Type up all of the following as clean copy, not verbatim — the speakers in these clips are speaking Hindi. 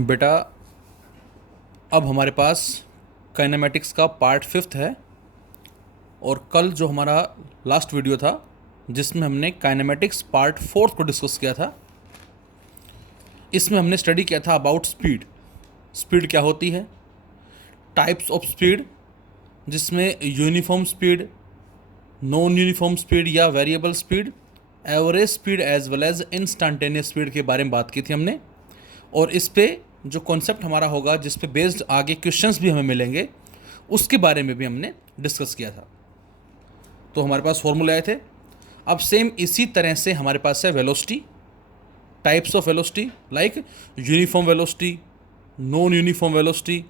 बेटा, अब हमारे पास काइनेमेटिक्स का पार्ट 5 है। और कल जो हमारा लास्ट वीडियो था जिसमें हमने काइनेमेटिक्स पार्ट 4 को डिस्कस किया था, इसमें हमने स्टडी किया था अबाउट स्पीड। स्पीड क्या होती है, टाइप्स ऑफ स्पीड, जिसमें uniform speed, non uniform speed या variable speed, average speed as well as instantaneous speed के बारे में बात की थी हमने। और इस पे जो कॉन्सेप्ट हमारा होगा, जिस पे बेस्ड आगे क्वेश्चंस भी हमें मिलेंगे, उसके बारे में भी हमने डिस्कस किया था। तो हमारे पास फॉर्मूले आए थे। अब सेम इसी तरह से हमारे पास है velocity, types of velocity like uniform velocity, non uniform velocity,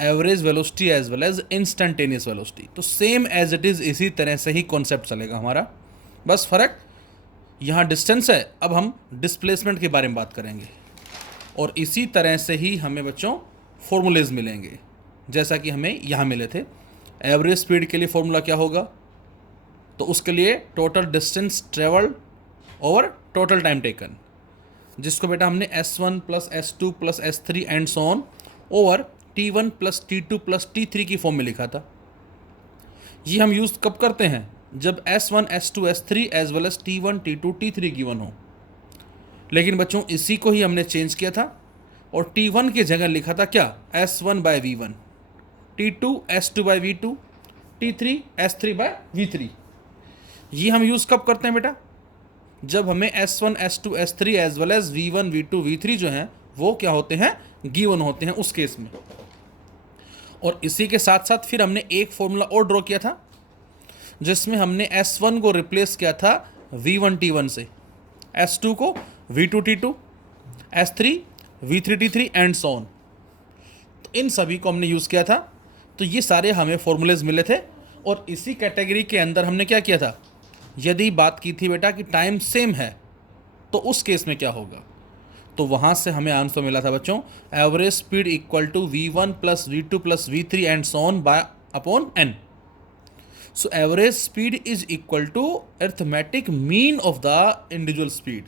average velocity as well as instantaneous velocity. तो सेम एज इट इज़ इसी तरह से ही कॉन्सेप्ट चलेगा हमारा। बस फ़र्क यहाँ डिस्टेंस है, अब हम डिस्प्लेसमेंट के बारे में बात करेंगे। और इसी तरह से ही हमें बच्चों फॉर्मूलेज मिलेंगे जैसा कि हमें यहाँ मिले थे। एवरेज स्पीड के लिए फॉर्मूला क्या होगा, तो उसके लिए total distance travelled over total time taken, जिसको बेटा हमने S1 plus S2 plus S3 and so on over T1 plus T2 plus T3 की फॉर्म में लिखा था। ये हम यूज़ कब करते हैं, जब S1 S2 S3 as well as T1 T2 T3 given हो। लेकिन बच्चों इसी को ही हमने चेंज किया था और T1 की जगह लिखा था क्या, S1 bye V1, T2 S2 bye V2, T3 S3 bye V3। ये हम यूज़ कब करते हैं बेटा, जब हमें S1 S2 S3 as well as V1 V2 V3 जो हैं वो क्या होते हैं, गिवन होते हैं उस केस में। और इसी के साथ साथ फिर हमने एक फॉर्मूला और ड्रॉ किया था जिसमें हमने S1 को रिप्लेस किया था V1 T1 से, S2 को V2 T2, S3 V3 T3 and so on. तो इन सभी को हमने यूज़ किया था। तो ये सारे हमें फॉर्मूलेज मिले थे। और इसी कैटेगरी के अंदर हमने क्या किया था, यदि बात की थी बेटा कि टाइम सेम है तो उस केस में क्या होगा, तो वहाँ से हमें आंसर मिला था बच्चों, average speed equal to V1 plus V2 plus V3 and so on by upon n। So average speed is equal to arithmetic mean of the individual speed,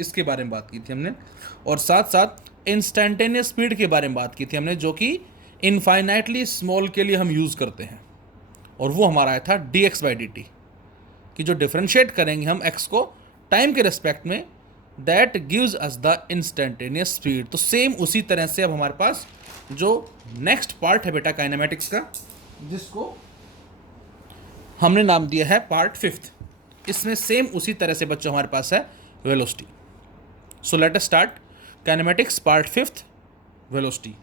इसके बारे में बात की थी हमने। और साथ साथ इंस्टेंटेनियस स्पीड के बारे में बात की थी हमने, जो कि इनफाइनाइटली स्मॉल के लिए हम यूज़ करते हैं। और वो हमारा आया था dx/dt, कि जो डिफ्रेंशिएट करेंगे हम x को टाइम के रिस्पेक्ट में, that gives us the instantaneous speed. तो सेम उसी तरह से अब हमारे पास जो नेक्स्ट पार्ट है बेटा काइनेमेटिक्स का, जिसको हमने नाम दिया है पार्ट 5, इसमें सेम उसी तरह से बच्चों हमारे पास है velocity. So let us start kinematics part 5, velocity.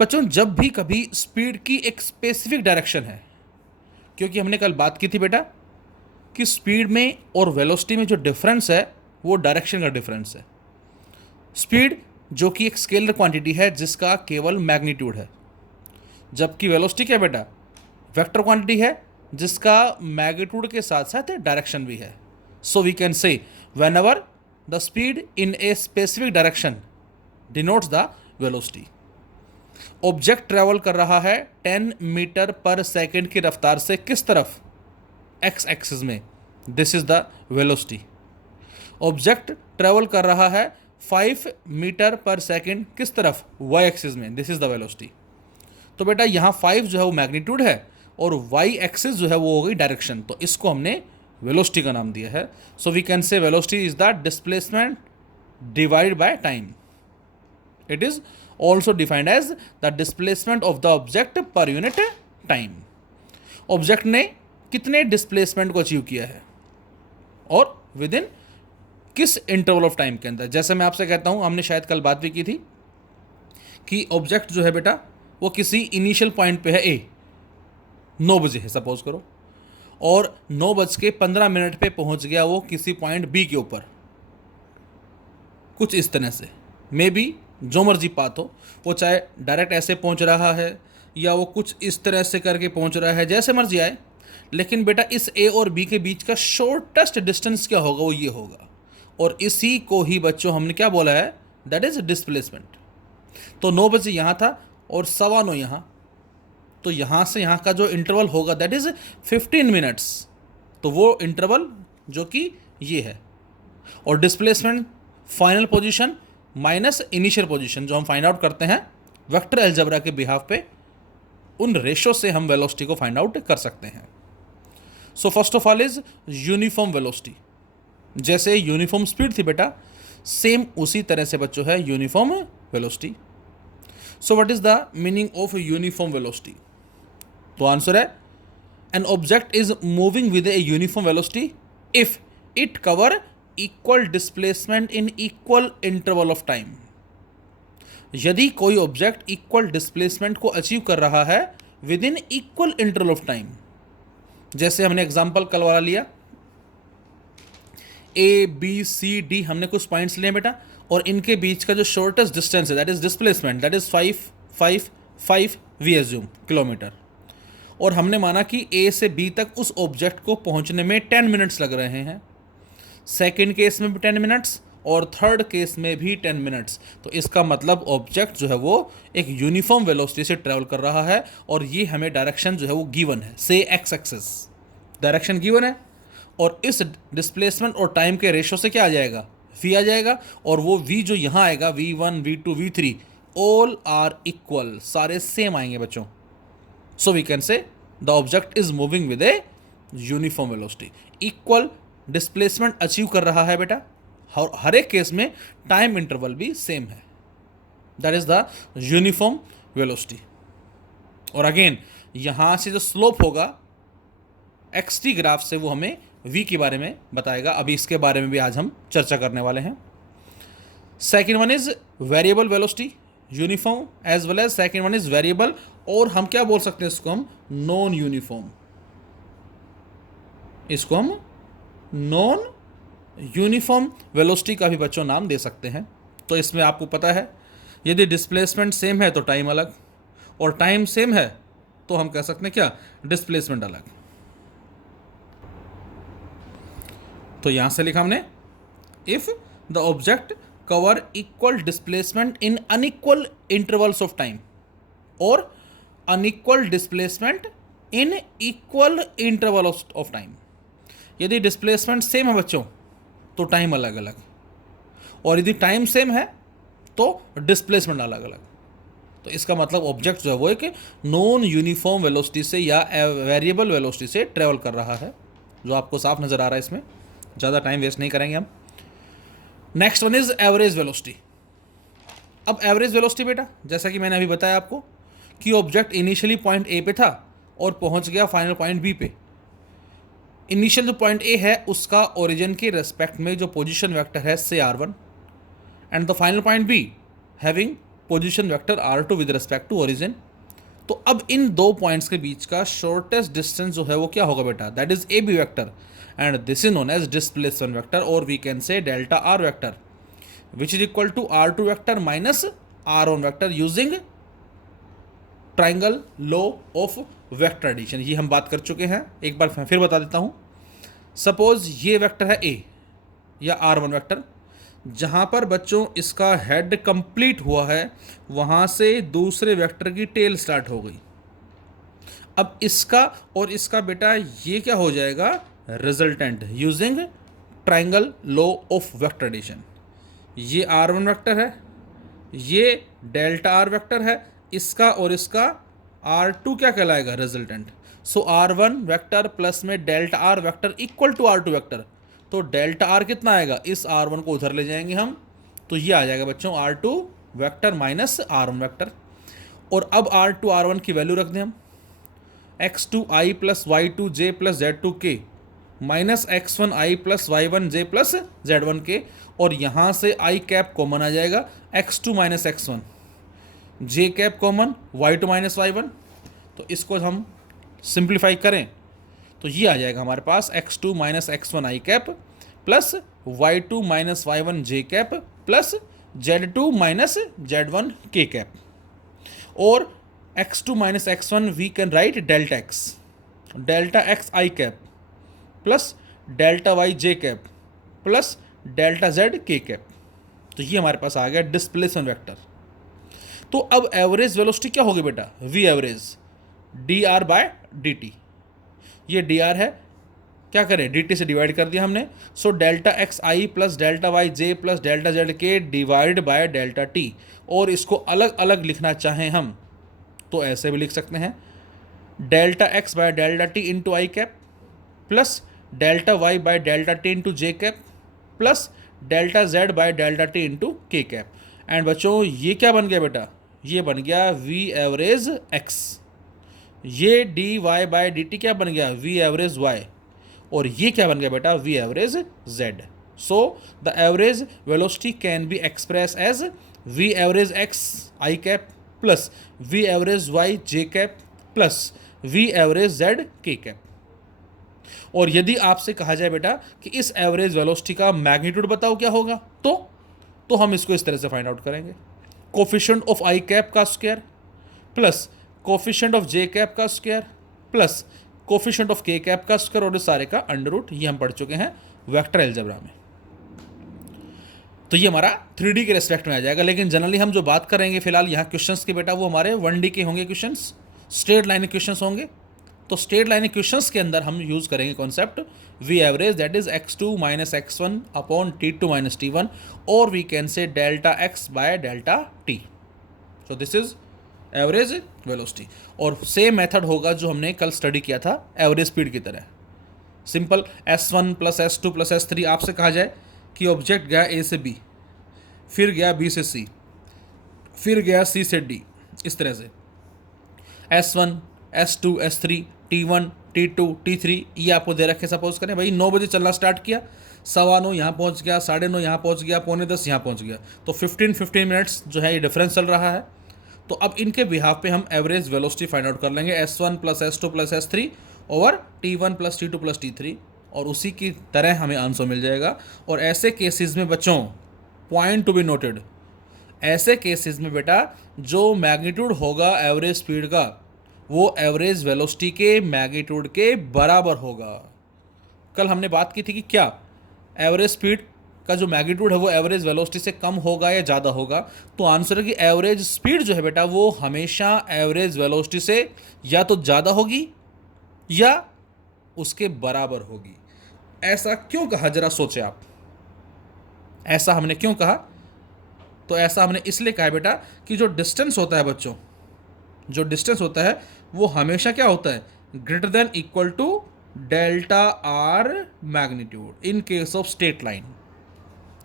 बच्चों जब भी कभी स्पीड की एक स्पेसिफिक डायरेक्शन है, क्योंकि हमने कल बात की थी बेटा कि स्पीड में और वेलोसिटी में जो डिफरेंस है वो डायरेक्शन का डिफरेंस है। स्पीड जो कि एक स्केलर क्वांटिटी है जिसका केवल मैग्नीट्यूड है, जबकि वेलोसिटी क्या बेटा, वेक्टर क्वांटिटी है जिसका मैग्नीट्यूड के साथ साथ डायरेक्शन भी है। So we can say whenever the speed in a specific direction denotes the velocity. Object travel कर रहा है 10 मीटर पर सेकेंड की रफ्तार से किस तरफ, एक्स एक्सिस में, this is the velocity. Object travel कर रहा है 5 मीटर पर सेकेंड किस तरफ, वाई एक्सिस में, दिस इज द वेलोसिटी। तो बेटा यहाँ 5 जो है वो मैग्नीट्यूड है और वाई एक्सिस जो है वो हो गई डायरेक्शन, तो इसको हमने वेलोसिटी का नाम दिया है। So we can say velocity is the displacement divide by time. It is also defined as the displacement of the object per unit time। Object ने कितने डिस्प्लेसमेंट को अचीव किया है और विद इन किस इंटरवल ऑफ टाइम के अंदर। जैसे मैं आपसे कहता हूं, हमने शायद कल बात भी की थी कि ऑब्जेक्ट जो है बेटा वो किसी इनिशियल पॉइंट पे है A, 9 बजे है सपोज करो, और 9:15 पे पहुंच गया वो किसी पॉइंट B के ऊपर, कुछ इस तरह से, मे बी जो मर्जी पाथ हो, वो चाहे डायरेक्ट ऐसे पहुंच रहा है या वो कुछ इस तरह से करके पहुंच रहा है, जैसे मर्जी आए। लेकिन बेटा इस A और B के बीच का शॉर्टेस्ट डिस्टेंस क्या होगा, वो ये होगा। और इसी को ही बच्चों हमने क्या बोला है, दैट इज डिस्प्लेसमेंट। तो 9 बजे यहाँ था और 9:15 यहाँ, तो यहाँ से यहाँ का जो इंटरवल होगा दैट इज 15 मिनट्स। तो वो इंटरवल जो कि ये है। और displacement final position minus initial position जो हम फाइंड आउट करते हैं वेक्टर अलजेब्रा के बिहाफ पे, उन रेशो से हम वेलोसिटी को फाइंड आउट कर सकते हैं। So first of all is uniform velocity. जैसे यूनिफॉर्म स्पीड थी बेटा, सेम उसी तरह से बच्चों है uniform velocity. So what is the meaning of uniform velocity? तो आंसर है an object is moving with a uniform velocity if it cover equal displacement in equal interval of time. यदि कोई ऑब्जेक्ट इक्वल डिस्प्लेसमेंट को अचीव कर रहा है with in equal interval of time. जैसे हमने एग्जांपल कल वाला लिया, ए बी सी डी, हमने कुछ पॉइंट्स लिए बेटा, और इनके बीच का जो शॉर्टेस्ट डिस्टेंस है that is displacement, that is 5 we assume kilometre. और हमने माना कि ए से बी तक उस ऑब्जेक्ट को पहुंचने में 10 मिनट्स लग रहे हैं, सेकेंड केस में भी 10 मिनट्स और थर्ड केस में भी 10 मिनट्स। तो इसका मतलब ऑब्जेक्ट जो है वो एक यूनिफॉर्म वेलोसिटी से ट्रैवल कर रहा है, और ये हमें डायरेक्शन जो है वो गिवन है, से एक्स एक्सिस डायरेक्शन गिवन है, और इस डिस्प्लेसमेंट और टाइम के रेशो से क्या आ जाएगा, v आ जाएगा, और वो v जो यहाँ आएगा v1 v2 v3 all are equal, सारे सेम आएंगे बच्चों। So we can say the object is moving with a uniform velocity, equal displacement achieve कर रहा है बेटा, हर एक केस में टाइम इंटरवल भी सेम है, that is the uniform velocity. और अगेन यहाँ से जो स्लोप होगा एक्सटी ग्राफ से, वो हमें v के बारे में बताएगा। अभी इसके बारे में भी आज हम चर्चा करने वाले हैं। Second one is variable velocity, uniform as well as second one is variable, और हम क्या बोल सकते हैं इसको, हम नॉन यूनिफॉर्म, इसको हम नॉन यूनिफॉर्म वेलोसिटी का भी बच्चों नाम दे सकते हैं। तो इसमें आपको पता है यदि डिस्प्लेसमेंट सेम है तो टाइम अलग, और टाइम सेम है तो हम कह सकते हैं क्या, डिस्प्लेसमेंट अलग। तो यहां से लिखा हमने, if the object cover equal displacement in unequal intervals of time और unequal displacement in equal interval of time. यदि डिस्प्लेसमेंट सेम है बच्चों तो टाइम अलग अलग, और यदि टाइम सेम है तो डिस्प्लेसमेंट अलग अलग। तो इसका मतलब ऑब्जेक्ट जो है वो एक नॉन यूनिफॉर्म वेलोसिटी से या वेरिएबल वेलोसिटी से ट्रेवल कर रहा है, जो आपको साफ नज़र आ रहा है। इसमें ज़्यादा टाइम वेस्ट नहीं करेंगे हम। Next one is average velocity. अब एवरेज वेलोसिटी बेटा, जैसा कि मैंने अभी बताया आपको कि ऑब्जेक्ट इनिशियली पॉइंट ए पे था और पहुंच गया फाइनल पॉइंट बी पे। इनिशियल जो पॉइंट ए है उसका ओरिजिन के रेस्पेक्ट में जो पोजीशन वेक्टर है से r1, and the final point B having position vector r2 with respect to origin. तो अब इन दो पॉइंट्स के बीच का शॉर्टेस्ट डिस्टेंस जो है वो क्या होगा बेटा, that is A B vector, and this is known as displacement vector, और we can say delta R vector which is equal to r2 vector minus r1 vector using triangle law of vector addition. ये हम बात कर चुके हैं, एक बार फिर बता देता हूं। सपोज ये वेक्टर है ए या r1 वेक्टर, जहां पर बच्चों इसका हेड कंप्लीट हुआ है वहां से दूसरे वेक्टर की टेल स्टार्ट हो गई। अब इसका और इसका बेटा ये क्या हो जाएगा, resultant using triangle law of vector addition. ये r1 वेक्टर है, ये डेल्टा आर वेक्टर है, इसका और इसका r2 क्या कहलाएगा, resultant. So r1 vector plus में delta R vector equal to r2 vector. तो डेल्टा आर कितना आएगा, इस r1 को उधर ले जाएंगे हम, तो ये आ जाएगा बच्चों r2 vector minus r1 vector. और अब r2 r1 की वैल्यू रख दें हम, x2i plus y2j plus z2k minus x1i plus y1j plus z1k, और यहाँ से i कैप कॉमन आ जाएगा, x2 minus x1, j cap common, y2 minus y1। तो इसको हम सिंप्लीफाई करें तो ये आ जाएगा हमारे पास x2 minus x1 i cap plus y2 minus y1 j cap plus z2 minus z1 k cap, और x2 minus x1 we can write delta x i cap plus delta y j cap plus delta z k cap. तो ये हमारे पास आ गया डिस्प्लेसमेंट वेक्टर। तो अब एवरेज वेलोसिटी क्या होगी बेटा, v average D R by D T. ये डी आर है, क्या करें, dt से डिवाइड कर दिया हमने। So delta X I plus delta Y J plus delta Z K divide by delta T. और इसको अलग अलग लिखना चाहें हम तो ऐसे भी लिख सकते हैं, delta X by delta T into I cap plus delta Y by delta T into J cap plus delta Z by delta T into K cap. And बच्चों ये क्या बन गया बेटा, ये बन गया वी एवरेज एक्स। ये D Y by D T क्या बन गया, वी एवरेज वाई। और ये क्या बन गया बेटा, V average Z. So the average velocity can be express as V average X I cap plus V average Y J cap plus V average Z K cap. और यदि आपसे कहा जाए बेटा कि इस एवरेज वेलोसिटी का मैग्नीट्यूड बताओ क्या होगा, तो हम इसको इस तरह से फाइंड आउट करेंगे, कोफिशिएंट ऑफ आई कैप का square plus coefficient of J cap का स्क्वायर प्लस कोफिशिएंट ऑफ के कैप का स्क्वायर और इस सारे का अंडर रूट। ये हम पढ़ चुके हैं वेक्टर अलजेब्रा में। तो ये हमारा 3D के रेस्पेक्ट में आ जाएगा। लेकिन जनरली हम जो बात करेंगे फिलहाल यहाँ क्वेश्चंस के बेटा, वो हमारे 1D के होंगे क्वेश्चंस, स्ट्रेट लाइन क्वेश्चंस होंगे। तो स्ट्रेट लाइन क्वेश्चंस के अंदर हम यूज करेंगे concept V average, that is x2 minus x1 upon t2 minus t1, और we can say delta x by delta t। So this is average velocity. और सेम मेथड होगा जो हमने कल स्टडी किया था एवरेज स्पीड की तरह। Simple s1 plus s2 plus s3। आपसे कहा जाए कि ऑब्जेक्ट गया a से b, फिर गया b से c, फिर गया c से d, इस तरह से s1 s2 s3 t1 t2 t3 ये आपको दे रखे। सपोज करें भाई 9 बजे चलना स्टार्ट किया, 9:15 यहाँ पहुँच गया, 9:30 यहाँ पहुँच गया, 9:45 यहाँ पहुँच गया, तो 15 मिनट्स जो है ये डिफरेंस चल रहा है। तो अब इनके बिहाफ पे हम एवरेज वेलोसिटी फाइंड आउट कर लेंगे, s1 plus s2 plus s3 over t1 plus t2 plus t3, और उसी की तरह हमें आंसर मिल जाएगा। और ऐसे केसेस में बच्चों, पॉइंट टू बी नोटेड, ऐसे केसेस में बेटा जो मैग्नीट्यूड होगा एवरेज स्पीड का वो एवरेज वेलोसिटी के मैग्नीट्यूड के बराबर होगा। कल हमने बात की थी कि क्या एवरेज स्पीड का जो मैग्नीट्यूड है वो एवरेज वेलोसिटी से कम होगा या ज़्यादा होगा। तो आंसर है कि एवरेज स्पीड जो है बेटा वो हमेशा एवरेज वेलोसिटी से या तो ज़्यादा होगी या उसके बराबर होगी। ऐसा क्यों कहा, जरा सोचे आप, ऐसा हमने क्यों कहा? तो ऐसा हमने इसलिए कहा बेटा कि जो डिस्टेंस होता है बच्चों, जो डिस्टेंस होता है वो हमेशा क्या होता है, greater than equal to delta R magnitude in case of straight line.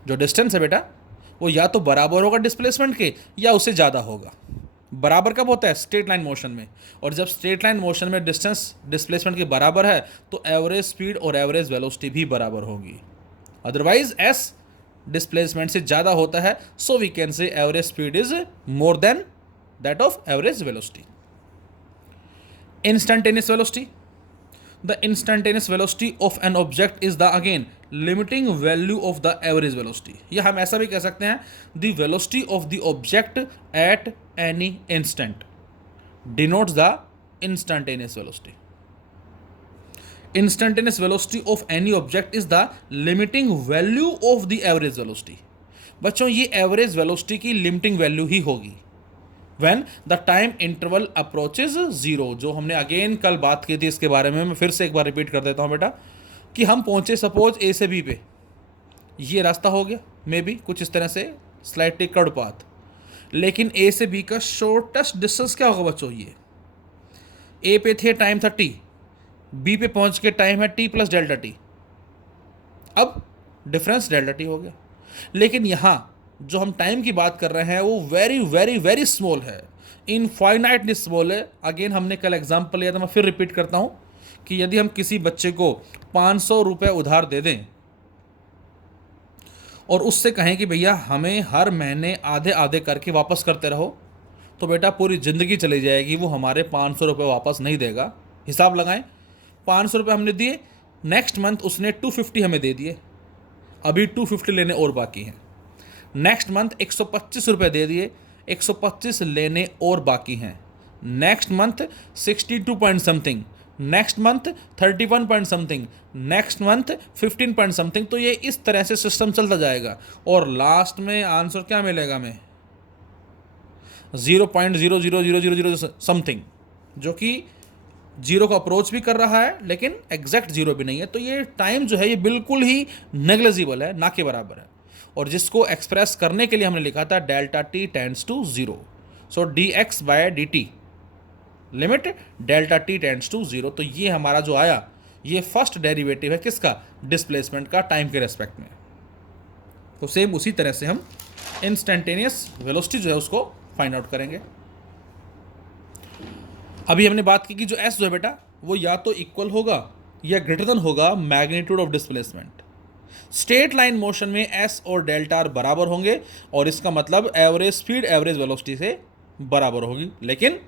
जो डिस्टेंस है बेटा वो या तो बराबर होगा डिस्प्लेसमेंट के या उससे ज़्यादा होगा। बराबर कब होता है, स्ट्रेट लाइन मोशन में। और जब स्ट्रेट लाइन मोशन में डिस्टेंस डिस्प्लेसमेंट के बराबर है तो एवरेज स्पीड और एवरेज वेलोसिटी भी बराबर होगी। अदरवाइज एस डिस्प्लेसमेंट से ज़्यादा होता है, so we can say average speed is more than that of average velocity. Instantaneous velocity, the instantaneous velocity of an object is the again limiting value of the average velocity। या हम ऐसा भी कह सकते हैं the velocity of the object at any instant denotes the instantaneous velocity। instantaneous velocity of any object is the limiting value of the average velocity। बच्चों ये एवरेज वेलोसिटी की लिमिटिंग वैल्यू ही होगी when the time interval approaches 0। जो हमने अगेन कल बात की थी इसके बारे में, मैं फिर से एक बार रिपीट कर देता हूँ बेटा, कि हम पहुँचे सपोज ए से बी पे, ये रास्ता हो गया मे बी कुछ इस तरह से स्लाइटली कर्व पाथ, लेकिन ए से बी का शॉर्टेस्ट डिस्टेंस क्या होगा बच्चों, ये ए पे थे टाइम था टी, बी पे पहुँच के टाइम है टी प्लस डेल्टा टी, अब डिफरेंस डेल्टा टी हो गया। लेकिन यहाँ जो हम टाइम की बात कर रहे हैं वो वेरी वेरी वेरी स्मॉल है, इनफाइनाइटली स्मॉल है। अगेन हमने कल एग्जांपल लिया था, मैं फिर रिपीट करता हूँ कि यदि हम किसी बच्चे को 500 रुपये उधार दे दें और उससे कहें कि भैया हमें हर महीने आधे आधे करके वापस करते रहो, तो बेटा पूरी ज़िंदगी चली जाएगी, वो हमारे 500 रुपये वापस नहीं देगा। हिसाब लगाएं, 500 रुपये हमने दिए, नेक्स्ट मंथ उसने 250 हमें दे दिए, अभी 250 लेने और बाकी हैं। नेक्स्ट मंथ 125 रुपये दे दिए, 125 लेने और बाकी हैं। Next month 62 point something, next month 31 point something, next month 15 point something. तो ये इस तरह से सिस्टम चलता जाएगा और लास्ट में आंसर क्या मिलेगा हमें, 0.00000 समथिंग, जो कि जीरो को अप्रोच भी कर रहा है लेकिन एग्जैक्ट जीरो भी नहीं है, तो ये टाइम जो है ये बिल्कुल ही नेग्लिजिबल है, ना के बराबर है। और जिसको एक्सप्रेस करने के लिए हमने लिखा था delta T tends to zero, so D X by D T limit delta T tends to zero. तो ये हमारा जो आया ये फर्स्ट डेरिवेटिव है किसका, डिस्प्लेसमेंट का टाइम के रेस्पेक्ट में। तो सेम उसी तरह से हम इंस्टेंटेनियस वेलोसिटी जो है उसको फाइंड आउट करेंगे। अभी हमने बात की कि जो एस जो है बेटा वो या तो इक्वल होगा या ग्रेटर देन होगा magnitude of displacement. Straight line motion में एस और डेल्टा आर बराबर होंगे और इसका मतलब एवरेज स्पीड एवरेज वेलोसिटी से बराबर होगी। लेकिन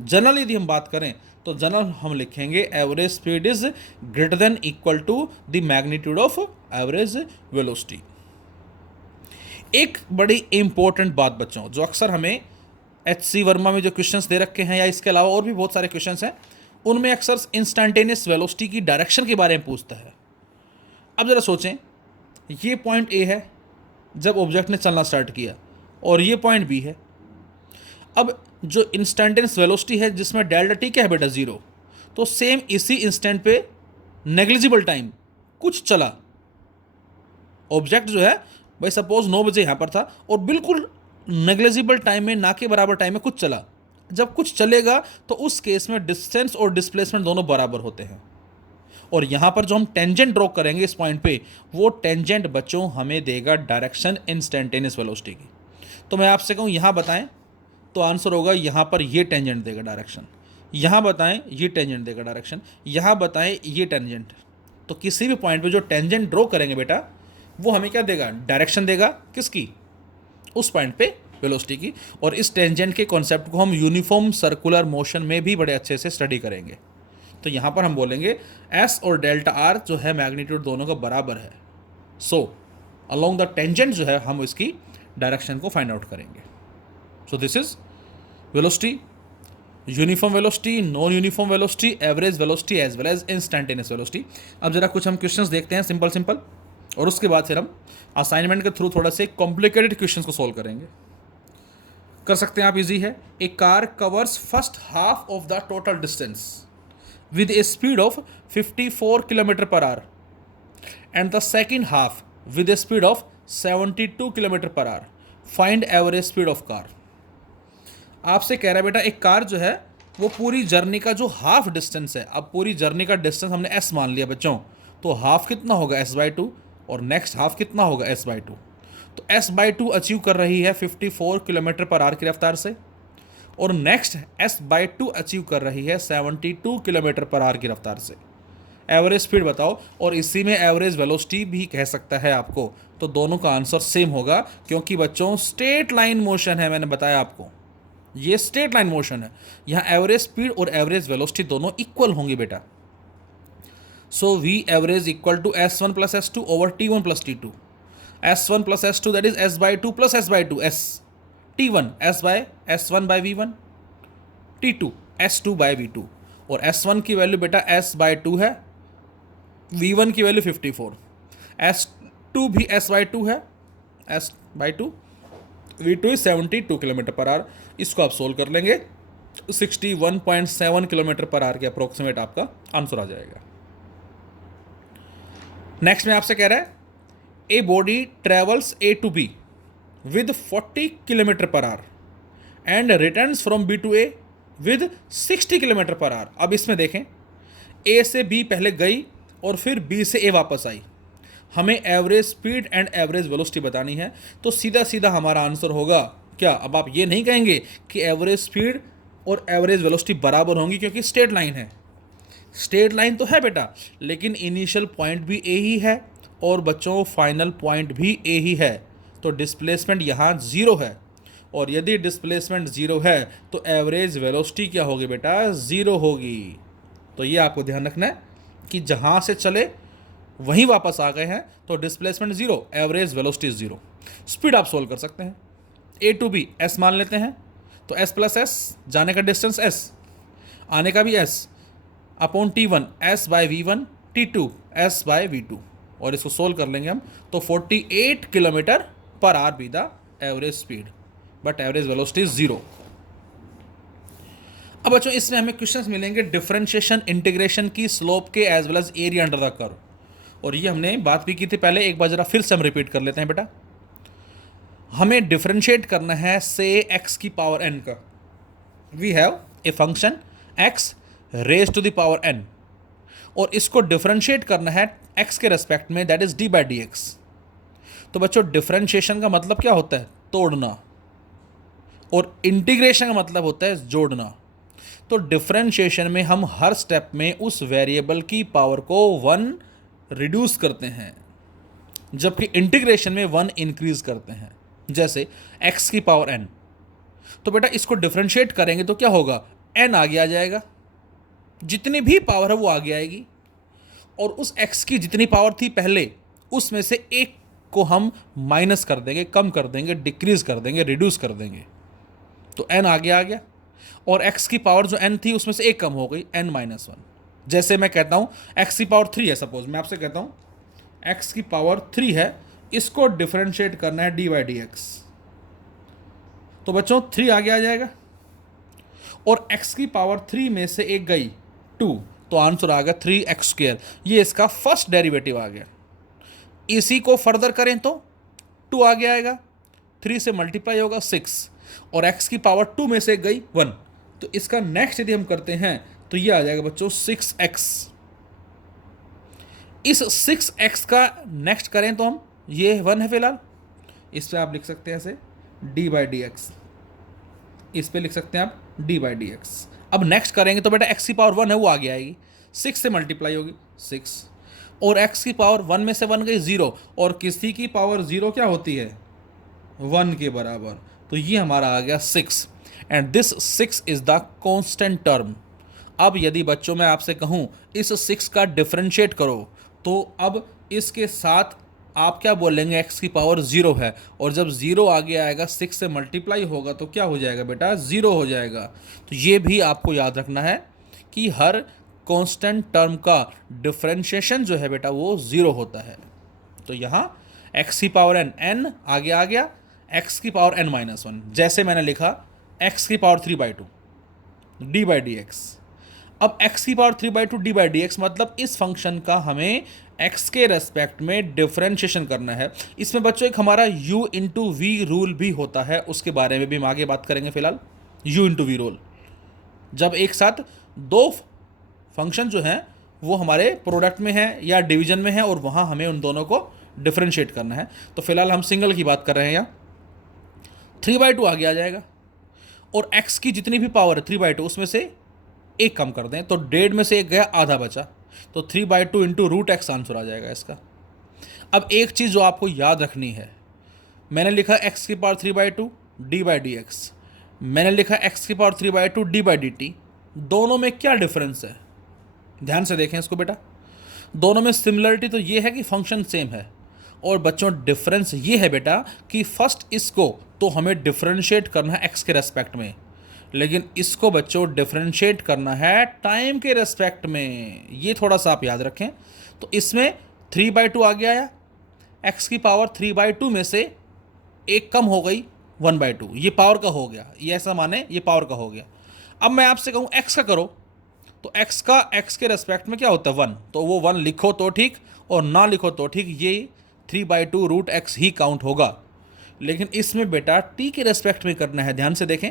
जनरल यदि हम बात करें तो जनरल हम लिखेंगे average speed is greater than equal to the magnitude of average velocity. एक बड़ी इंपॉर्टेंट बात बच्चों, जो अक्सर हमें HC वर्मा में जो क्वेश्चंस दे रखे हैं या इसके अलावा और भी बहुत सारे क्वेश्चंस हैं, उनमें अक्सर इंस्टेंटेनियस वेलोसिटी की डायरेक्शन के बारे में पूछता है। अब ज़रा सोचें, ये पॉइंट A है जब ऑब्जेक्ट ने चलना स्टार्ट किया और ये पॉइंट B है। अब जो इंस्टेंटेनियस वेलोसिटी है जिसमें डेल्टा टी क्या है बेटा, जीरो, तो सेम इसी इंस्टेंट पे नेग्लिजिबल टाइम कुछ चला, ऑब्जेक्ट जो है भाई सपोज 9 बजे यहाँ पर था और बिल्कुल नेग्लिजिबल टाइम में, ना के बराबर टाइम में कुछ चला। जब कुछ चलेगा तो उस केस में डिस्टेंस और डिस्प्लेसमेंट दोनों बराबर होते हैं। और यहाँ पर जो हम टेंजेंट ड्रॉ करेंगे इस पॉइंट पे, वो टेंजेंट बच्चों हमें देगा डायरेक्शन इंस्टेंटेनियस वेलोसिटी की। तो मैं आपसे कहूँ यहाँ बताएं तो आंसर होगा यहाँ पर ये टेंजेंट देगा डायरेक्शन, यहाँ बताएं ये टेंजेंट देगा डायरेक्शन, यहाँ बताएं ये टेंजेंट। तो किसी भी पॉइंट पे जो टेंजेंट ड्रॉ करेंगे बेटा वो हमें क्या देगा, डायरेक्शन देगा किसकी, उस पॉइंट पे वेलोसिटी की। और इस टेंजेंट के कॉन्सेप्ट को हम यूनिफॉर्म सर्कुलर मोशन में भी बड़े अच्छे से स्टडी करेंगे। तो यहाँ पर हम बोलेंगे एस और डेल्टा आर जो है मैग्नीट्यूड दोनों का बराबर है। सो अलोंग द टेंजेंट जो है हम इसकी डायरेक्शन को फाइंड आउट करेंगे। So this is velocity, uniform velocity, non uniform velocity, average velocity as well as instantaneous velocity. अब जरा कुछ हम क्वेश्चंस देखते हैं सिंपल सिंपल, और उसके बाद फिर हम असाइनमेंट के थ्रू थोड़ा से कॉम्प्लिकेटेड क्वेश्चंस को सॉल्व करेंगे। कर सकते हैं आप, इजी है। A car covers first half of the total distance with a speed of 54 kilometre per hour and the second half with a speed of 72 kilometre per hour. Find average speed of car. आपसे कह रहा है बेटा एक कार जो है वो पूरी जर्नी का जो हाफ डिस्टेंस है, अब पूरी जर्नी का डिस्टेंस हमने s मान लिया बच्चों, तो हाफ कितना होगा s/2 और नेक्स्ट हाफ कितना होगा s/2। तो s/2 अचीव कर रही है 54 किलोमीटर पर आवर की रफ्तार से और नेक्स्ट s/2 अचीव कर रही है 72 किलोमीटर पर आवर की रफ्तार से। एवरेज स्पीड बताओ, और इसी में एवरेज वेलोसिटी भी कह सकता है आपको। तो दोनों का आंसर सेम होगा क्योंकि बच्चों स्ट्रेट लाइन मोशन है, मैंने बताया आपको ये स्ट्रेट लाइन मोशन है। यहाँ एवरेज स्पीड और एवरेज वेलोसिटी दोनों इक्वल होंगी बेटा। So V average equal to s1 plus s2 over t1 plus t2। s1 plus s2 that is s/2 plus s/2 s, t1 s1 by v1, t2 s2 by v2। और s1 की वैल्यू बेटा s/2 है, v1 की वैल्यू 54, s2 भी s/2 है, s/2, v2 is 72 kilometre per our. इसको आप सोल्व कर लेंगे 61.7 किलोमीटर पर आवर के अप्रोक्सीमेट आपका आंसर आ जाएगा। नेक्स्ट में आपसे कह रहा है a body travels A to B with 40 kilometre per hour and returns from B to A with 60 kilometre per our. अब इसमें देखें A से B पहले गई और फिर B से A वापस आई। हमें average speed and average velocity बतानी है, तो सीधा सीधा हमारा आंसर होगा क्या। अब आप ये नहीं कहेंगे कि एवरेज स्पीड और एवरेज वेलोसिटी बराबर होंगी क्योंकि स्ट्रेट लाइन है। स्ट्रेट लाइन तो है बेटा, लेकिन इनिशियल पॉइंट भी A ही है और बच्चों फाइनल पॉइंट भी A ही है, तो डिस्प्लेसमेंट यहाँ ज़ीरो है। और यदि डिस्प्लेसमेंट ज़ीरो है तो एवरेज वेलोसिटी क्या होगी बेटा, ज़ीरो होगी। तो ये आपको ध्यान रखना है कि जहाँ से चले वहीं वापस आ गए हैं तो displacement zero, average velocity zero. Speed आप सोल्व कर सकते हैं, A to B S मान लेते हैं, तो S प्लस S जाने का डिस्टेंस S, आने का भी S, upon T1 S by V1, T2 S by V2। और इसको सोल्व कर लेंगे हम तो 48 kilometre per hour be the average speed, but average velocity zero. अब बच्चों इसमें हमें क्वेश्चंस मिलेंगे डिफरेंशिएशन इंटीग्रेशन की, स्लोप के, as well as area under the curve. और ये हमने बात भी की थी पहले, एक बार जरा फिर से हम रिपीट कर लेते हैं बेटा। हमें डिफरेंशिएट करना है से x की पावर n का। We have a function x raise to the power n, और इसको डिफरेंशिएट करना है x के रेस्पेक्ट में, that is d by D x. तो बच्चों डिफरेंशिएशन का मतलब क्या होता है? तोड़ना। और इंटीग्रेशन का मतलब होता है जोड़ना। तो डिफरेंशिएशन में हम हर स्टेप में उस वेरिएबल की पावर को 1 रिड्यूस करते हैं, जबकि इंटीग्रेशन में 1 इंक्रीज करते हैं। जैसे x की पावर n, तो बेटा इसको डिफरेंशिएट करेंगे तो क्या होगा? n आगे आ जाएगा, जितनी भी पावर है वो आगे आएगी, और उस x की जितनी पावर थी पहले उसमें से एक को हम माइनस कर देंगे, कम कर देंगे, डिक्रीज कर देंगे, रिड्यूस कर देंगे। तो n आगे आ गया, और x की पावर जो n थी उसमें से एक कम हो गई, n माइनस 1। जैसे मैं कहता हूँ x की पावर 3 है, सपोज मैं आपसे कहता हूँ x की पावर 3 है, इसको डिफरेंशिएट करना है d बाई डी एक्स। तो बच्चों 3 आगे आ जाएगा, और x की पावर 3 में से एक गई 2, तो आंसर आ गया 3x²। ये इसका फर्स्ट डेरिवेटिव आ गया। इसी को फर्दर करें तो 2 आगे आएगा, 3 से मल्टीप्लाई होगा 6, और x की पावर 2 में से गई 1, तो इसका नेक्स्ट यदि हम करते हैं तो ये आ जाएगा बच्चों 6x। इस 6x का नेक्स्ट करें तो हम, ये 1 है फिलहाल, इस पे आप लिख सकते हैं ऐसे d बाई डी एक्स, इस पे लिख सकते हैं आप d बाई डी एक्स। अब नेक्स्ट करेंगे तो बेटा x की पावर 1 है वो आगे आएगी, 6 से मल्टीप्लाई होगी 6, और x की पावर 1 में से 1 गई 0, और किसी की पावर 0 क्या होती है? 1 के बराबर। तो ये हमारा आ गया 6, and this 6 is the constant term. अब यदि बच्चों मैं आपसे कहूँ इस 6 का डिफरेंशिएट करो, तो अब इसके साथ आप क्या बोलेंगे? x की पावर 0 है, और जब 0 आगे आएगा 6 से मल्टीप्लाई होगा तो क्या हो जाएगा बेटा? 0 हो जाएगा। तो ये भी आपको याद रखना है कि हर कांस्टेंट टर्म का डिफरेंशिएशन जो है बेटा वो 0 होता है। तो यहाँ x की पावर n आगे आ गया, x की पावर n माइनस 1, जैसे मैंने लिखा x की power 3/2 d by D x. अब x की power 3/2 d by D x मतलब इस फंक्शन का हमें x के रेस्पेक्ट में डिफरेंशिएशन करना है। इसमें बच्चों एक हमारा u इंटू वी रूल भी होता है, उसके बारे में भी हम आगे बात करेंगे। फिलहाल u इंटू वी रूल, जब एक साथ दो फंक्शन जो हैं वो हमारे प्रोडक्ट में है या डिवीजन में है, और वहाँ हमें उन दोनों को डिफरेंशिएट करना है। तो फिलहाल हम सिंगल की बात कर रहे हैं। यहाँ 3/2 आगे आ जाएगा, और x की जितनी भी पावर है 3/2 उसमें से एक कम कर दें, तो 1.5 में से एक गया, आधा बचा, तो 3/2 इंटू रूट एक्स आंसर आ जाएगा इसका। अब एक चीज़ जो आपको याद रखनी है, मैंने लिखा x की power 3/2 d by D x, मैंने लिखा x की power 3/2 d by D T. दोनों में क्या डिफरेंस है? ध्यान से देखें इसको बेटा। दोनों में सिमिलरिटी तो ये है कि फंक्शन सेम है, और बच्चों डिफरेंस ये है बेटा कि फर्स्ट इसको तो हमें डिफरेंशिएट करना है x के रेस्पेक्ट में, लेकिन इसको बच्चों डिफरेंशिएट करना है टाइम के रेस्पेक्ट में। ये थोड़ा सा आप याद रखें। तो इसमें 3/2 आ गया आया, x की पावर 3/2 में से एक कम हो गई 1/2, ये पावर का हो गया, ये ऐसा माने ये पावर का हो गया। अब मैं आपसे कहूँ x का करो, तो x का x के रेस्पेक्ट में क्या होता है? 1, तो वो 1 लिखो तो ठीक और ना लिखो तो ठीक, ये 3/2 रूट एक्स ही काउंट होगा। लेकिन इसमें बेटा t के रेस्पेक्ट में करना है। ध्यान से देखें,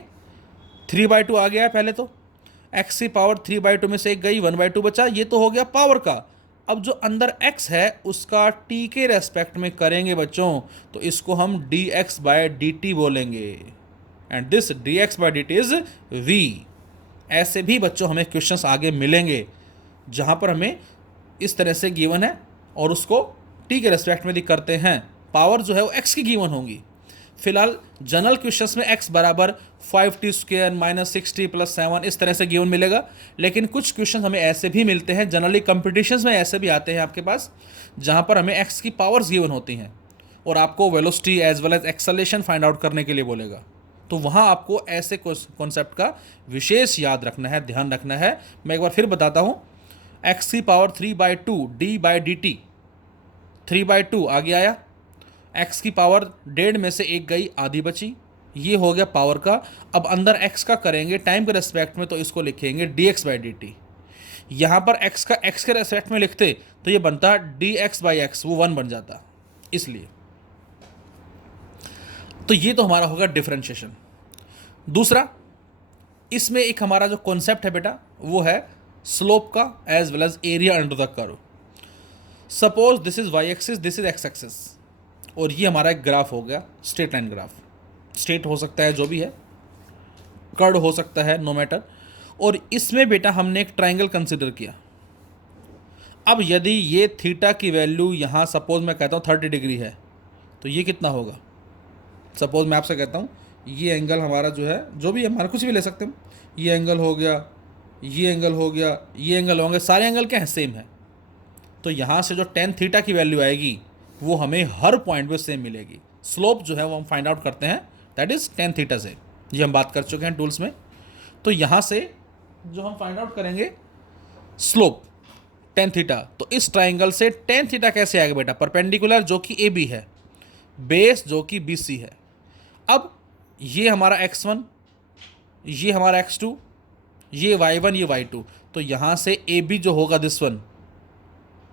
3/2 आ गया है पहले, तो x की पावर 3/2 में से एक गई, 1/2 बचा, ये तो हो गया पावर का। अब जो अंदर x है उसका t के रेस्पेक्ट में करेंगे बच्चों, तो इसको हम dx बाय dt बोलेंगे, and this dx by dt is v। ऐसे भी बच्चों हमें क्वेश्चंस आगे मिलेंगे जहाँ पर हमें इस तरह से गिवन है और उसको t के रेस्पेक्ट में करते हैं, पावर जो है वो x की गिवन होंगी। फिलहाल जनरल क्वेश्चंस में x बराबर 5t² माइनस 6t प्लस 7 इस तरह से गिवन मिलेगा। लेकिन कुछ क्वेश्चन हमें ऐसे भी मिलते हैं, जनरली कंपटीशंस में ऐसे भी आते हैं आपके पास, जहाँ पर हमें x की पावर्स गिवन होती हैं और आपको velocity as well as acceleration find out करने के लिए बोलेगा। तो वहाँ आपको ऐसे कॉन्सेप्ट का विशेष याद रखना है, ध्यान रखना है। मैं एक बार फिर बताता हूँ, x की power 3/2 d by D T, 3/2 आगे आया, x की पावर 1.5 में से एक गई, आधी बची, ये हो गया पावर का। अब अंदर x का करेंगे टाइम के रेस्पेक्ट में, तो इसको लिखेंगे dx/dt। यहाँ पर x का x के रेस्पेक्ट में लिखते तो ये बनता dx/x, वो 1 बन जाता इसलिए। तो ये तो हमारा होगा डिफरेंशिएशन। दूसरा, इसमें एक हमारा जो कॉन्सेप्ट है बेटा वो है स्लोप का as well as area under the curve. Suppose this is y axis, this is x axis, और ये हमारा एक ग्राफ हो गया, स्ट्रेट लाइन ग्राफ। स्ट्रेट हो सकता है जो भी है, कर्व हो सकता है, नो मैटर। और इसमें बेटा हमने एक ट्राइंगल कंसिडर किया। अब यदि ये थीटा की वैल्यू यहाँ सपोज मैं कहता हूँ 30 डिग्री है, तो ये कितना होगा? सपोज मैं आपसे कहता हूँ ये एंगल हमारा जो है, जो भी है हमारा, कुछ भी ले सकते हैं, ये एंगल हो गया, ये एंगल हो गया, ये एंगल होंगे, सारे एंगल क्या हैं? सेम है। तो यहाँ से जो tan थीटा की वैल्यू आएगी वो हमें हर पॉइंट पे सेम मिलेगी। स्लोप जो है वो हम फाइंड आउट करते हैं, दैट इज tan थीटा से। ये हम बात कर चुके हैं टूल्स में। तो यहाँ से जो हम फाइंड आउट करेंगे स्लोप tan थीटा, तो इस ट्राइंगल से tan थीटा कैसे आएगा बेटा? परपेंडिकुलर जो कि AB है, बेस जो कि BC है। अब ये हमारा x1, ये हमारा x2, ये y1, ये y2, तो यहाँ से AB जो होगा दिस वन,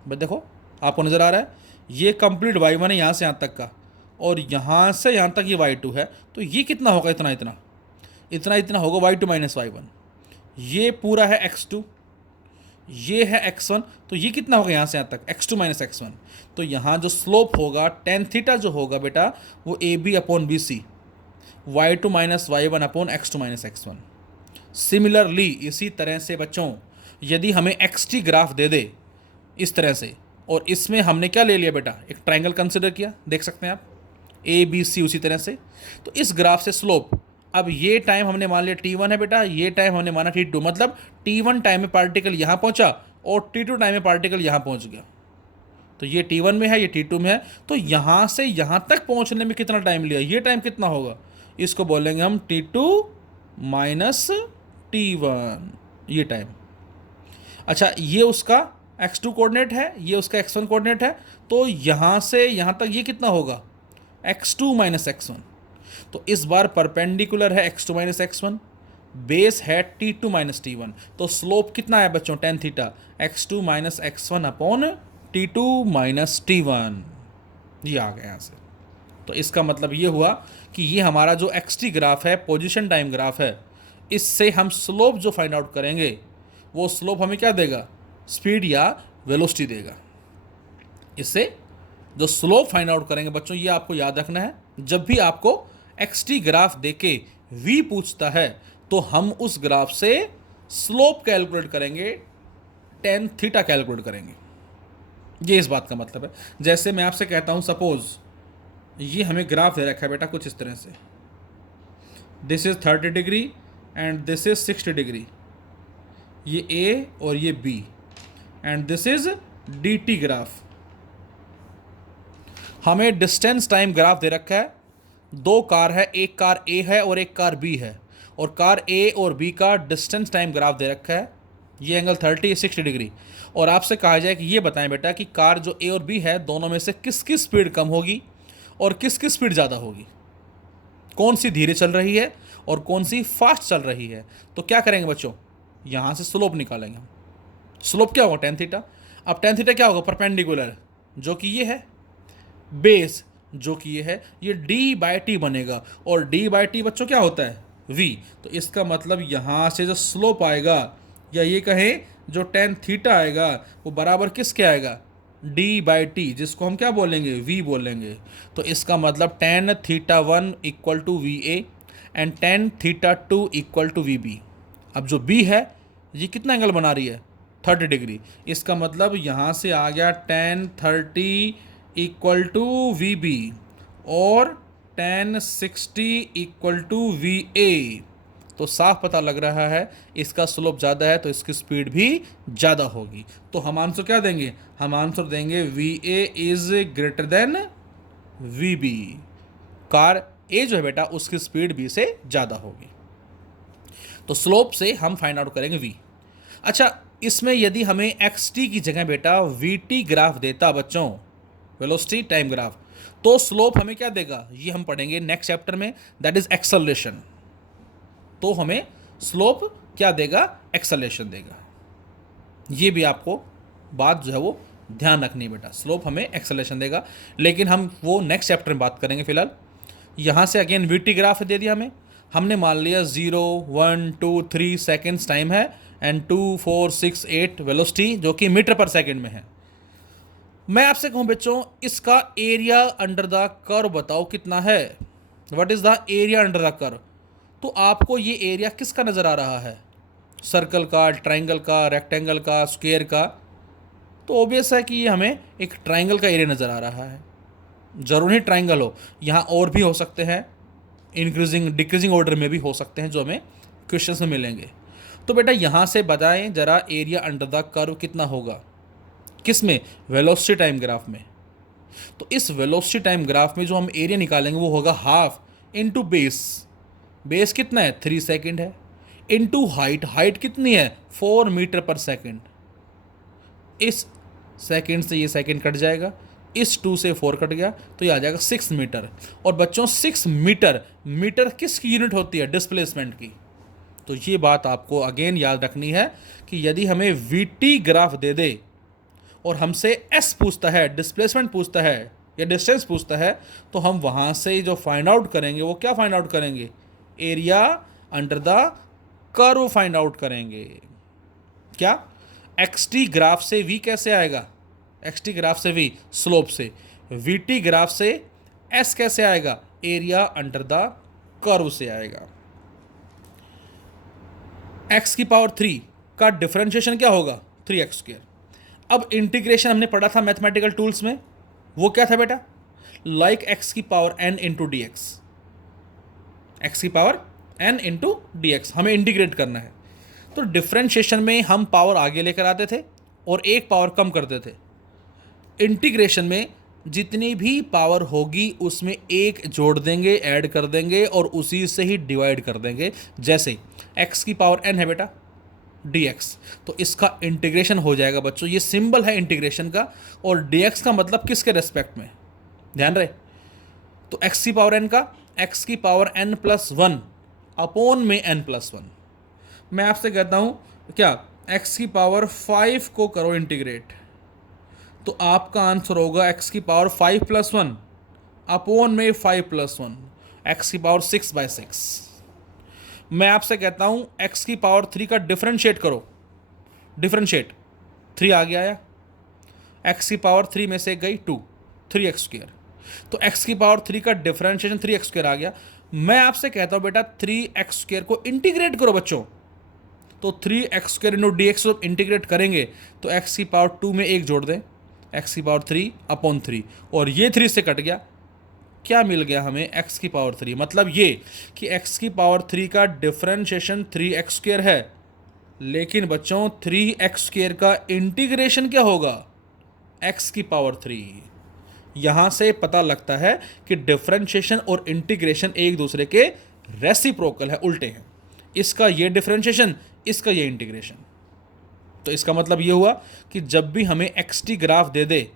बस देखो आपको नज़र आ रहा है, ये कंप्लीट y1 है यहाँ से यहाँ तक का, और यहाँ से यहाँ तक ये y2 है। तो ये कितना होगा? इतना इतना इतना इतना होगा y2 माइनस y1। ये पूरा है x2, ये है x1, तो ये कितना होगा यहाँ से यहाँ तक? x2 minus x1। तो यहाँ जो स्लोप होगा tan थीटा जो होगा बेटा वो AB upon BC, y2 minus y1 upon x2 minus x1। Similarly इसी तरह से बच्चों यदि हमें xt ग्राफ दे दे इस तरह से, और इसमें हमने क्या ले लिया बेटा? एक ट्राइंगल कंसिडर किया, देख सकते हैं आप ABC उसी तरह से। तो इस ग्राफ से स्लोप, अब ये टाइम हमने मान लिया T1 है बेटा, ये टाइम हमने माना T2, मतलब T1 टाइम में पार्टिकल यहाँ पहुँचा और T2 टाइम में पार्टिकल यहाँ पहुँच गया। तो ये T1 में है, ये T2 में है, तो यहाँ से यहाँ तक पहुँचने में कितना टाइम लिया? ये टाइम कितना होगा? इसको बोलेंगे हम T2 माइनस T1, ये टाइम। अच्छा, ये उसका x2 कोऑर्डिनेट है, ये उसका x1 कोऑर्डिनेट है, तो यहाँ से यहाँ तक ये कितना होगा? x2 minus x1। तो इस बार परपेंडिकुलर है x2 माइनस x1, बेस है T2 माइनस T1। तो स्लोप कितना है बच्चों? tan theta x2 minus x1 upon T2 minus T1। ये आ गया यहाँ से। तो इसका मतलब ये हुआ कि ये हमारा जो xt ग्राफ है, पोजीशन टाइम ग्राफ है, इससे हम स्लोप जो फाइंड आउट करेंगे वो स्लोप हमें क्या देगा? स्पीड या वेलोसिटी देगा। इससे जो स्लोप फाइंड आउट करेंगे बच्चों, ये आपको याद रखना है, जब भी आपको xt ग्राफ देके v पूछता है तो हम उस ग्राफ से स्लोप कैलकुलेट करेंगे, tan थीटा कैलकुलेट करेंगे। ये इस बात का मतलब है। जैसे मैं आपसे कहता हूँ, सपोज ये हमें ग्राफ दे रखा है बेटा कुछ इस तरह से, this is 30 degree and this is 60 degree, ये A और ये B, and this is dt graph. हमें डिस्टेंस टाइम ग्राफ दे रखा है, दो कार है, एक कार A है और एक कार B है, और कार A और B का डिस्टेंस टाइम ग्राफ दे रखा है, ये एंगल 30 60 डिग्री। और आपसे कहा जाए कि ये बताएं बेटा कि कार जो A और B है दोनों में से किसकी स्पीड कम होगी और किसकी स्पीड ज़्यादा होगी, कौन सी धीरे चल रही है और कौन सी फास्ट चल रही है। तो क्या करेंगे बच्चों? यहाँ से स्लोप निकालेंगे हम। स्लोप क्या होगा? tan theta. अब tan थीटा क्या होगा? परपेंडिकुलर जो कि ये है, बेस जो कि ये है, ये d/t बनेगा, और d/t बच्चों क्या होता है? v। तो इसका मतलब यहाँ से जो स्लोप आएगा, या ये कहें जो tan थीटा आएगा, वो बराबर किसके आएगा? d/t, जिसको हम क्या बोलेंगे? v बोलेंगे। तो इसका मतलब tan theta 1 equal to va and tan theta 2 equal to vb। अब जो b है ये कितना एंगल बना रही है? 30 डिग्री। इसका मतलब यहाँ से आ गया tan 30 इक्वल टू vb और tan 60 इक्वल टू va। तो साफ पता लग रहा है इसका स्लोप ज़्यादा है तो इसकी स्पीड भी ज़्यादा होगी। तो हम आंसर क्या देंगे? हम आंसर देंगे va is greater then vb। Car A जो है बेटा उसकी स्पीड b से ज़्यादा होगी। तो स्लोप से हम फाइंड आउट करेंगे v। अच्छा, इसमें यदि हमें xt की जगह बेटा vt ग्राफ देता बच्चों, वेलोसिटी टाइम ग्राफ, तो स्लोप हमें क्या देगा ये हम पढ़ेंगे नेक्स्ट चैप्टर में, दैट इज एक्सेलरेशन। तो हमें स्लोप क्या देगा, एक्सेलरेशन देगा। ये भी आपको बात जो है वो ध्यान रखनी है बेटा, स्लोप हमें एक्सेलरेशन देगा, लेकिन हम वो नेक्स्ट चैप्टर में बात करेंगे। फिलहाल यहाँ से अगेन वीटी ग्राफ दे दिया हमने मान लिया 0 1 2 3 सेकेंड्स टाइम है एंड 2 4 6 8 वेलोसिटी जो कि मीटर पर सेकेंड में है। मैं आपसे कहूँ बच्चों इसका एरिया अंडर द कर्व बताओ कितना है, what is the area under the curve. तो आपको ये एरिया किसका नज़र आ रहा है, सर्कल का, ट्राइंगल का, रेक्टेंगल का, स्क्वायर का। तो ऑब्वियस है कि ये हमें एक ट्राइंगल का एरिया नज़र आ रहा है। ज़रूर ही ट्राइंगल हो, यहाँ और भी हो सकते हैं, इंक्रीजिंग डिक्रीजिंग ऑर्डर में भी हो सकते हैं जो हमें क्वेश्चन में मिलेंगे। तो बेटा यहाँ से बताएं जरा एरिया अंडर द कर्व कितना होगा, किस में, वेलोसिटी टाइम ग्राफ में। तो इस वेलोसिटी टाइम ग्राफ में जो हम एरिया निकालेंगे वो होगा हाफ इनटू बेस। बेस कितना है 3 सेकंड है, इनटू हाइट, हाइट कितनी है 4 मीटर पर सेकंड। इस सेकंड से ये सेकंड कट जाएगा, इस 2 से 4 कट गया तो ये आ जाएगा 6 मीटर। और बच्चों 6 मीटर, मीटर किसकी यूनिट होती है, डिस्प्लेसमेंट की। तो ये बात आपको अगेन याद रखनी है कि यदि हमें वीटी ग्राफ दे दे और हमसे एस पूछता है, डिस्प्लेसमेंट पूछता है या डिस्टेंस पूछता है, तो हम वहाँ से जो फाइंड आउट करेंगे वो क्या फाइंड आउट करेंगे, area under the curve find out करेंगे। क्या एक्सटी ग्राफ से वी कैसे आएगा, एक्सटी ग्राफ से वी स्लोप से, वीटी ग्राफ से एस कैसे आएगा, एरिया अंडर द कर्व से आएगा। एक्स की पावर 3 का डिफरेंशिएशन क्या होगा 3x²। अब इंटीग्रेशन हमने पढ़ा था मैथमेटिकल टूल्स में, वो क्या था बेटा, लाइक एक्स की power n into D X, X की power n into D X हमें इंटीग्रेट करना है। तो डिफरेंशिएशन में हम पावर आगे लेकर आते थे और एक पावर कम करते थे। इंटीग्रेशन में जितनी भी पावर होगी उसमें एक जोड़ देंगे, ऐड कर देंगे और उसी से ही डिवाइड कर देंगे। जैसे x की पावर n है बेटा dx, तो इसका इंटीग्रेशन हो जाएगा बच्चों, ये सिंबल है इंटीग्रेशन का, और dx का मतलब किसके रेस्पेक्ट में, ध्यान रहे। तो x की पावर n का x की पावर n+1 अपॉन में n+1। मैं आपसे कहता हूँ क्या x की पावर 5 को करो इंटीग्रेट, तो आपका आंसर होगा x की पावर 5+1 अपॉन में 5+1, x की पावर 6/6। मैं आपसे कहता हूँ x की पावर 3 का डिफरेंशिएट करो, डिफरेंशिएट 3 आ गया, x की पावर 3 में से गई 2, 3x²। तो x की पावर 3 का डिफरेंशिएशन 3x² आ गया। मैं आपसे कहता हूँ बेटा 3x² को इंटीग्रेट करो बच्चों, तो 3x² into D x integrate करेंगे तो x की पावर 2 में एक जोड़ दें, x की पावर 3 अपॉन 3, और ये 3 से कट गया, क्या मिल गया हमें x की पावर 3। मतलब ये कि x की पावर 3 का डिफरेंशिएशन 3x² है, लेकिन बच्चों 3x² का इंटीग्रेशन क्या होगा x की पावर 3। यहाँ से पता लगता है कि डिफरेंशिएशन और इंटीग्रेशन एक दूसरे के रेसिप्रोकल है, उल्टे हैं। इसका ये डिफरेंशिएशन, इसका ये इंटीग्रेशन। तो इसका मतलब ये हुआ कि जब भी हमें एक्सटी ग्राफ दे दे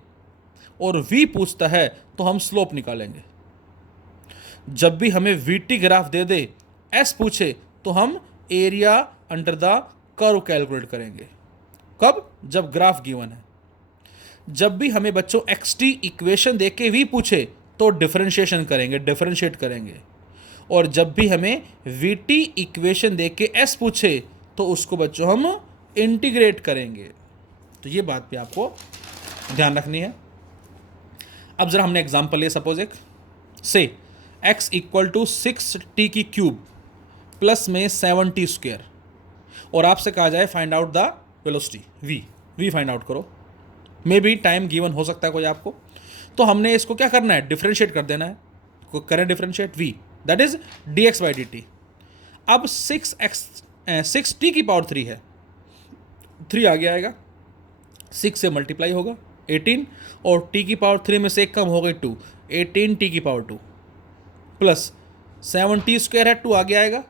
और v पूछता है तो हम स्लोप निकालेंगे। जब भी हमें वीटी ग्राफ दे दे, s पूछे तो हम area under the curve calculate करेंगे। कब, जब ग्राफ गिवन है। जब भी हमें बच्चों एक्सटी इक्वेशन दे के v पूछे तो डिफरेंशिएशन करेंगे, डिफरेंशिएट करेंगे। और जब भी हमें वीटी इक्वेशन दे के s पूछे तो उसको बच्चों हम इंटीग्रेट करेंगे। तो ये बात भी आपको ध्यान रखनी है। अब जरा हमने एग्जांपल लिया, सपोज एक से x = 6t की क्यूब प्लस में 7t², और आपसे कहा जाए find out the velocity v find out करो। मे बी टाइम गिवन हो सकता है कोई आपको, तो हमने इसको क्या करना है, डिफरेंशिएट कर देना है। करें differentiate v, that is dx/dt। अब 6t की पावर 3 है, 3 आगे आएगा, 6 से मल्टीप्लाई होगा 18, और t की पावर 3 में से एक कम हो गई 2, 18t की पावर 2 प्लस 7t² है, 2 आगे आएगा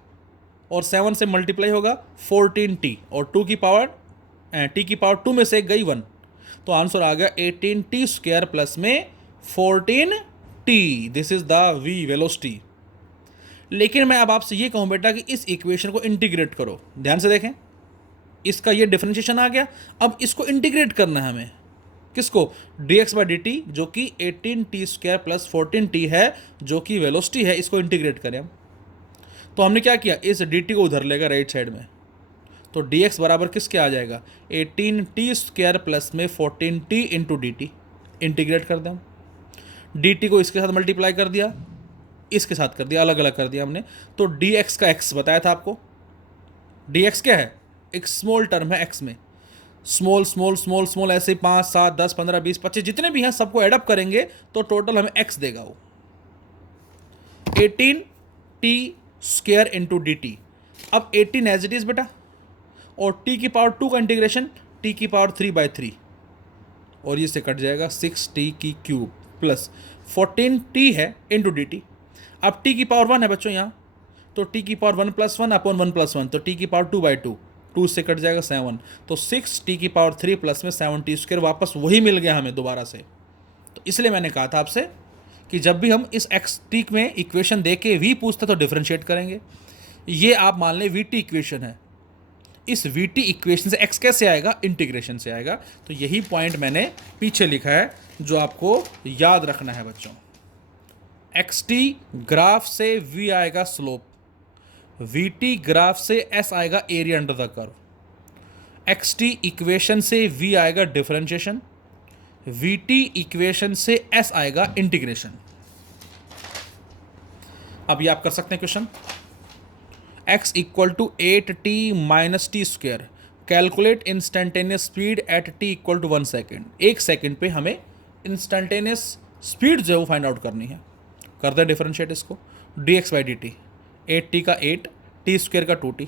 और 7 से मल्टीप्लाई होगा 14t, और 2 की पावर t की पावर 2 में से एक गई 1, तो आंसर आ गया 18t² प्लस में 14t। T, this is the V velocity. लेकिन मैं अब आपसे ये कहूँ बेटा कि इस इक्वेशन को इंटीग्रेट करो। ध्यान से देखें, इसका ये डिफरेंशिएशन आ गया, अब इसको इंटीग्रेट करना है हमें। किसको? dx/dt जो कि 18t² + 14t है, जो कि वेलोसिटी है, इसको इंटीग्रेट करें हम। तो हमने क्या किया, इस dt को उधर लेगा राइट साइड में, तो dx बराबर किसके आ जाएगा, 18t² प्लस में 14t इंटू dt। इंटीग्रेट कर दें हम, dt को इसके साथ मल्टीप्लाई कर दिया, इसके साथ कर दिया, अलग अलग कर दिया हमने। तो dx का x बताया था आपको, dx क्या है, एक स्मॉल टर्म है x में, स्मॉल स्मॉल स्मॉल स्मॉल ऐसे 5, 7, 10, 15, 20, 25 जितने भी हैं सबको एडअप करेंगे तो टोटल हमें x देगा वो 18t² इंटू dt। अब 18 एज इट इज बेटा, और t की पावर 2 का इंटीग्रेशन t की पावर 3/3, और ये से कट जाएगा 6t³ प्लस 14t है इंटू dt। अब t की पावर 1 है बच्चों यहाँ, तो t की पावर 1 + 1 अपॉन 1 + 1, तो t की पावर 2/2, 2 से कट जाएगा 7, तो 6t की पावर 3 प्लस में 7t², वापस वही मिल गया हमें दोबारा से। तो इसलिए मैंने कहा था आपसे कि जब भी हम इस एक्स टी में इक्वेशन दे के v पूछते तो डिफरेंशिएट करेंगे। ये आप मान लें vt इक्वेशन है, इस vt इक्वेशन से x कैसे आएगा, इंटीग्रेशन से आएगा। तो यही पॉइंट मैंने पीछे लिखा है जो आपको याद रखना है बच्चों। xt ग्राफ से v आएगा स्लोप, vt ग्राफ से s आएगा area under the curve, xt equation से v आएगा डिफरेंशिएशन, vt इक्वेशन से s आएगा इंटीग्रेशन। अब ये आप कर सकते हैं question, x = 8t - t², calculate instantaneous speed at t = 1 second. 1 second पे हमें इंस्टेंटेनियस स्पीड जो है वो फाइंड आउट करनी है। कर दें डिफरेंशिएट इसको, dx/dt 8t का 8, t² का 2t,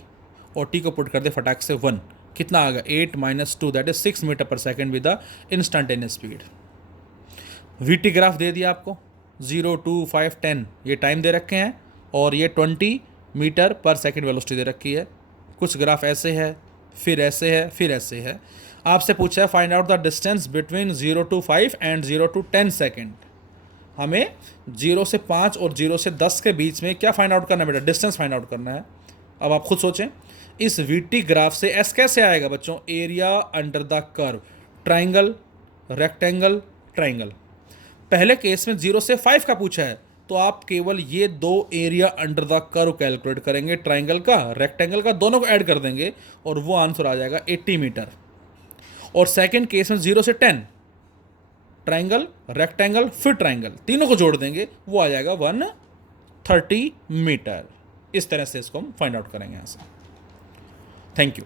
और t को पुट कर दे फटाक से 1, कितना आ गया 8 - 2 that is 6 metre per second with the instantaneous speed. vt graph दे दिया आपको, 0, 2, 5, 10 ये टाइम दे रखे हैं, और ये 20 मीटर/सेकेंड वेलोसिटी दे रखी है। कुछ ग्राफ ऐसे है, फिर ऐसे है, फिर ऐसे है। आपसे पूछा है find out the distance between 0 to 5 and 0 to 10 second. हमें 0 से 5 और 0 से 10 के बीच में क्या फाइंड आउट करना है बेटा, डिस्टेंस फाइंड आउट करना है। अब आप खुद सोचें, इस vt ग्राफ से s कैसे आएगा बच्चों, area under the curve, triangle, rectangle, triangle. पहले केस में 0 से 5 का पूछा है, तो आप केवल ये 2 area under the curve calculate करेंगे, ट्राइंगल का, रेक्टेंगल का, दोनों को ऐड कर देंगे और वो आंसर आ जाएगा 80 मीटर। और सेकंड केस में 0 से 10, ट्राइंगल, रेक्टेंगल, फिर ट्राइंगल, तीनों को जोड़ देंगे, वो आ जाएगा 130 मीटर। इस तरह से इसको हम फाइंड आउट करेंगे यहाँ से। Thank you.